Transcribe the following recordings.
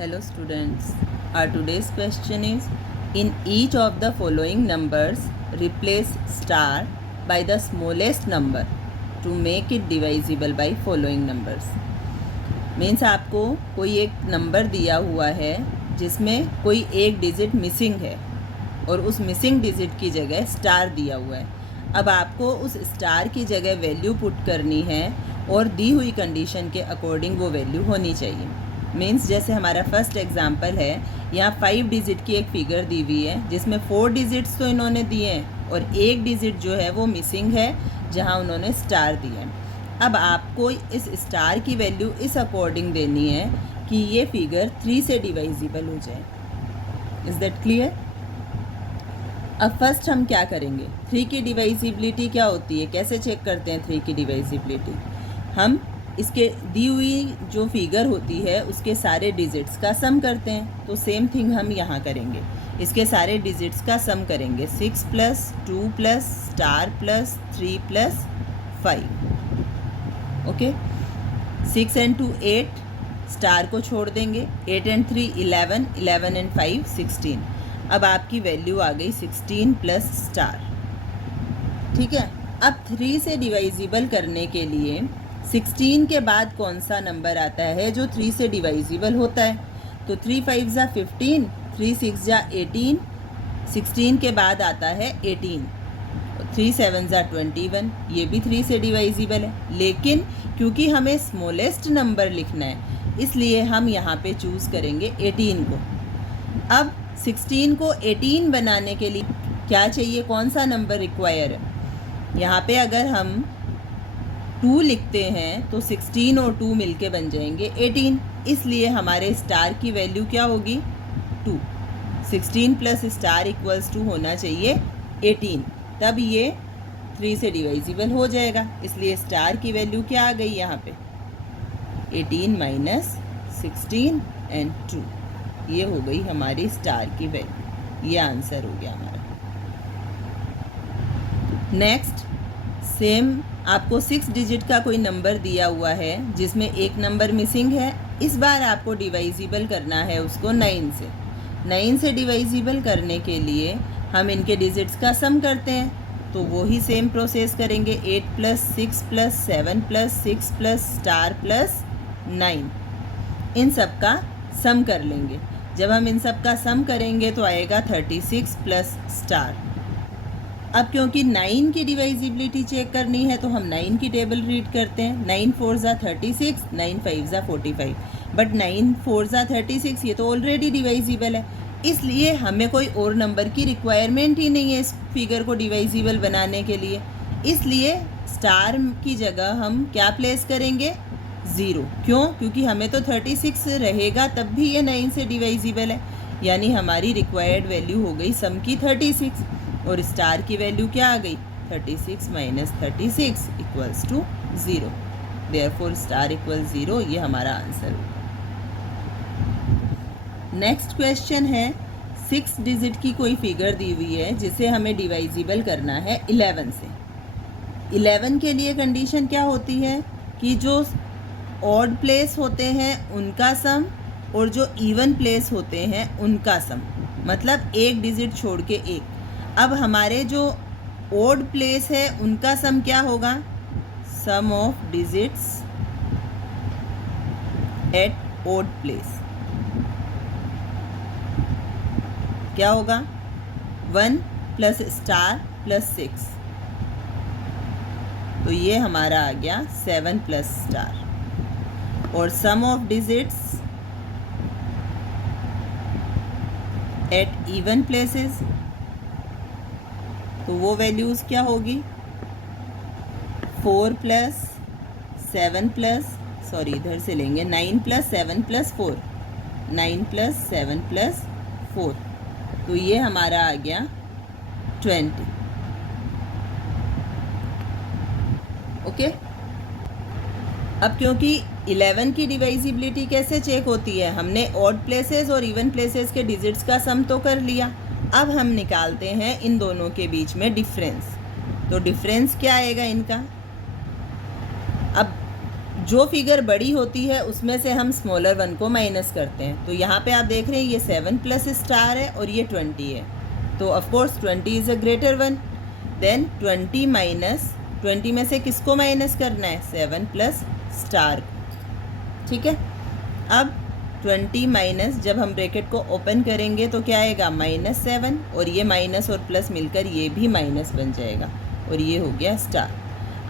Hello students, our today's question is, in each of the following numbers replace star by the smallest number to make it divisible by following numbers. Means आपको कोई एक number दिया हुआ है जिसमें कोई एक डिजिट मिसिंग है और उस मिसिंग डिजिट की जगह स्टार दिया हुआ है. अब आपको उस स्टार की जगह वैल्यू पुट करनी है और दी हुई कंडीशन के अकॉर्डिंग वो वैल्यू होनी चाहिए. मीन्स जैसे हमारा फर्स्ट एग्जांपल है, यहाँ 5 डिजिट की एक फिगर दी हुई है जिसमें 4 डिजिट्स तो इन्होंने दिए हैं और एक डिजिट जो है वो मिसिंग है जहाँ उन्होंने स्टार दिया है. अब आपको इस स्टार की वैल्यू इस अकॉर्डिंग देनी है कि ये फिगर 3 से डिवाइजिबल हो जाए. Is that clear? अब फर्स्ट हम क्या करेंगे, 3 की डिवाइजिबिलिटी क्या होती है, कैसे चेक करते हैं 3 की डिवाइजिबिलिटी. हम इसके दी हुई जो फिगर होती है उसके सारे डिजिट्स का सम करते हैं. तो सेम थिंग हम यहाँ करेंगे, इसके सारे डिजिट्स का सम करेंगे. 6 + 2 + स्टार + 3 + 5. ओके, 6 and 2 8, स्टार को छोड़ देंगे. 8 and 3 11, 11 and 5 16. अब आपकी वैल्यू आ गई 16 + स्टार. ठीक है. अब 3 से डिवाइजिबल करने के लिए 16 के बाद कौन सा नंबर आता है जो 3 से डिवाइजिबल होता है. तो 3 5 = 15, 3 6 = 18, 16 के बाद आता है 18, 3 7 = 21, ये भी 3 से डिवाइजिबल है. लेकिन क्योंकि हमें स्मॉलेस्ट नंबर लिखना है इसलिए हम यहाँ पे चूज़ करेंगे 18 को. अब 16 को 18 बनाने के लिए क्या चाहिए, कौन सा नंबर रिक्वायर है. यहाँ पे अगर हम 2 लिखते हैं तो 16 और 2 मिलके बन जाएंगे 18. इसलिए हमारे स्टार की वैल्यू क्या होगी, 2. 16 + स्टार = 2 होना चाहिए 18. तब ये 3 से डिवाइजिबल हो जाएगा. इसलिए स्टार की वैल्यू क्या आ गई यहाँ पे, 18 - 16 and 2. ये हो गई हमारी स्टार की वैल्यू. ये आंसर हो गया हमारा. नेक्स्ट, सेम आपको 6 डिजिट का कोई नंबर दिया हुआ है जिसमें एक नंबर मिसिंग है. इस बार आपको डिवाइजिबल करना है उसको 9 से. 9 से डिवाइजिबल करने के लिए हम इनके डिजिट्स का सम करते हैं. तो वो ही सेम प्रोसेस करेंगे. 8 + 6 + 7 + 6 + स्टार + 9. इन सब का सम कर लेंगे. जब हम इन सब का सम करेंगे तो आएगा 36 + स्टार. अब क्योंकि 9 की डिवाइजिबिलिटी चेक करनी है तो हम 9 की टेबल रीड करते हैं. 9 4 = 36, 9 5 = 45. बट 9 4 = 36 ये तो ऑलरेडी डिवाइजिबल है. इसलिए हमें कोई और नंबर की रिक्वायरमेंट ही नहीं है इस फिगर को डिवाइजिबल बनाने के लिए. इसलिए स्टार की जगह हम क्या प्लेस करेंगे, 0. क्यों? क्योंकि हमें तो 36 रहेगा तब भी ये 9 से डिवाइजिबल है. यानी हमारी रिक्वायर्ड वैल्यू हो गई सम की 36 और स्टार की वैल्यू क्या आ गई, 36 - 36 = 0. Therefore star = 0. ये हमारा आंसर होगा. नेक्स्ट क्वेश्चन है, 6 डिजिट की कोई फिगर दी हुई है जिसे हमें डिवाइजिबल करना है 11 से. 11 के लिए कंडीशन क्या होती है कि जो ऑड प्लेस होते हैं उनका सम और जो इवन प्लेस होते हैं उनका सम, मतलब एक डिजिट छोड़ के एक. अब हमारे जो ऑड प्लेस है उनका सम क्या होगा, sum of digits at odd place क्या होगा, 1 + स्टार + 6. तो ये हमारा आ गया 7 + स्टार. और sum of digits at even places, तो वो वैल्यूज़ क्या होगी, 4 + 7 + सॉरी इधर से लेंगे 9 + 7 + 4, 9 + 7 + 4. तो ये हमारा आ गया 20. ओके. अब क्योंकि 11 की डिवाइजिबिलिटी कैसे चेक होती है, हमने ऑड प्लेसेस और इवन प्लेसेस के डिजिट्स का सम तो कर लिया. अब हम निकालते हैं इन दोनों के बीच में डिफरेंस. तो डिफरेंस क्या आएगा इनका, अब जो फिगर बड़ी होती है उसमें से हम स्मॉलर वन को माइनस करते हैं। तो यहाँ पे आप देख रहे हैं ये 7 प्लस स्टार है और ये 20 है, तो of course 20 is a greater one. Then 20 minus 20 में से किसको माइनस करना है? 7 प्लस स्टार, ठीक है। अब 20 माइनस, जब हम ब्रैकेट को ओपन करेंगे तो क्या आएगा? -7, और ये माइनस और प्लस मिलकर ये भी माइनस बन जाएगा और ये हो गया स्टार।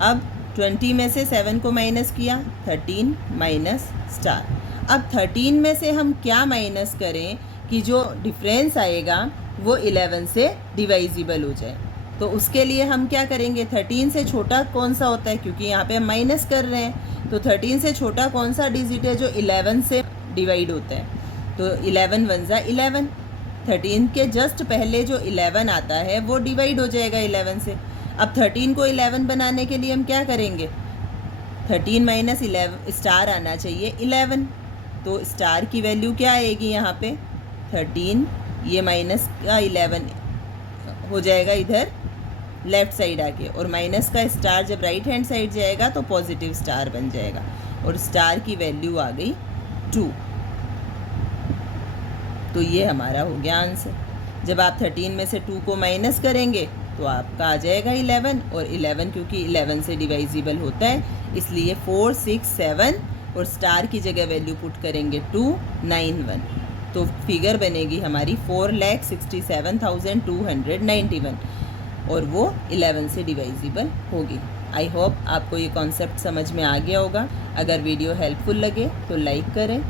अब 20 में से 7 को माइनस किया, 13 माइनस स्टार। अब 13 में से हम क्या माइनस करें कि जो डिफरेंस आएगा वो 11 से डिवाइजिबल हो जाए। तो उसके लिए हम क्या करेंगे? 13 से छोटा कौन सा होता है, क्योंकि यहाँ पे हम माइनस कर रहे हैं, तो 13 से छोटा कौन सा डिजिट है जो 11 से डिवाइड होता है? तो 11 वन ज़ा 11, 13 के जस्ट पहले जो 11 आता है वो डिवाइड हो जाएगा 11 से। अब 13 को 11 बनाने के लिए हम क्या करेंगे? 13 माइनस 11 स्टार आना चाहिए 11, तो स्टार की वैल्यू क्या आएगी यहाँ पे? 13, ये माइनस का 11 हो जाएगा इधर लेफ्ट साइड आके, और माइनस का स्टार जब राइट हैंड साइड जाएगा तो पॉजिटिव स्टार बन जाएगा, और स्टार की वैल्यू आ गई 2। तो ये हमारा हो गया आंसर। जब आप 13 में से 2 को माइनस करेंगे तो आपका आ जाएगा 11, और 11 क्योंकि 11 से डिवाइजिबल होता है इसलिए 4, 6, 7 और स्टार की जगह वैल्यू पुट करेंगे 291, तो फिगर बनेगी हमारी 4,67,291, और वो 11 से डिवाइजिबल होगी। आई होप आपको ये कॉन्सेप्ट समझ में आ गया होगा। अगर वीडियो हेल्पफुल लगे तो लाइक करें,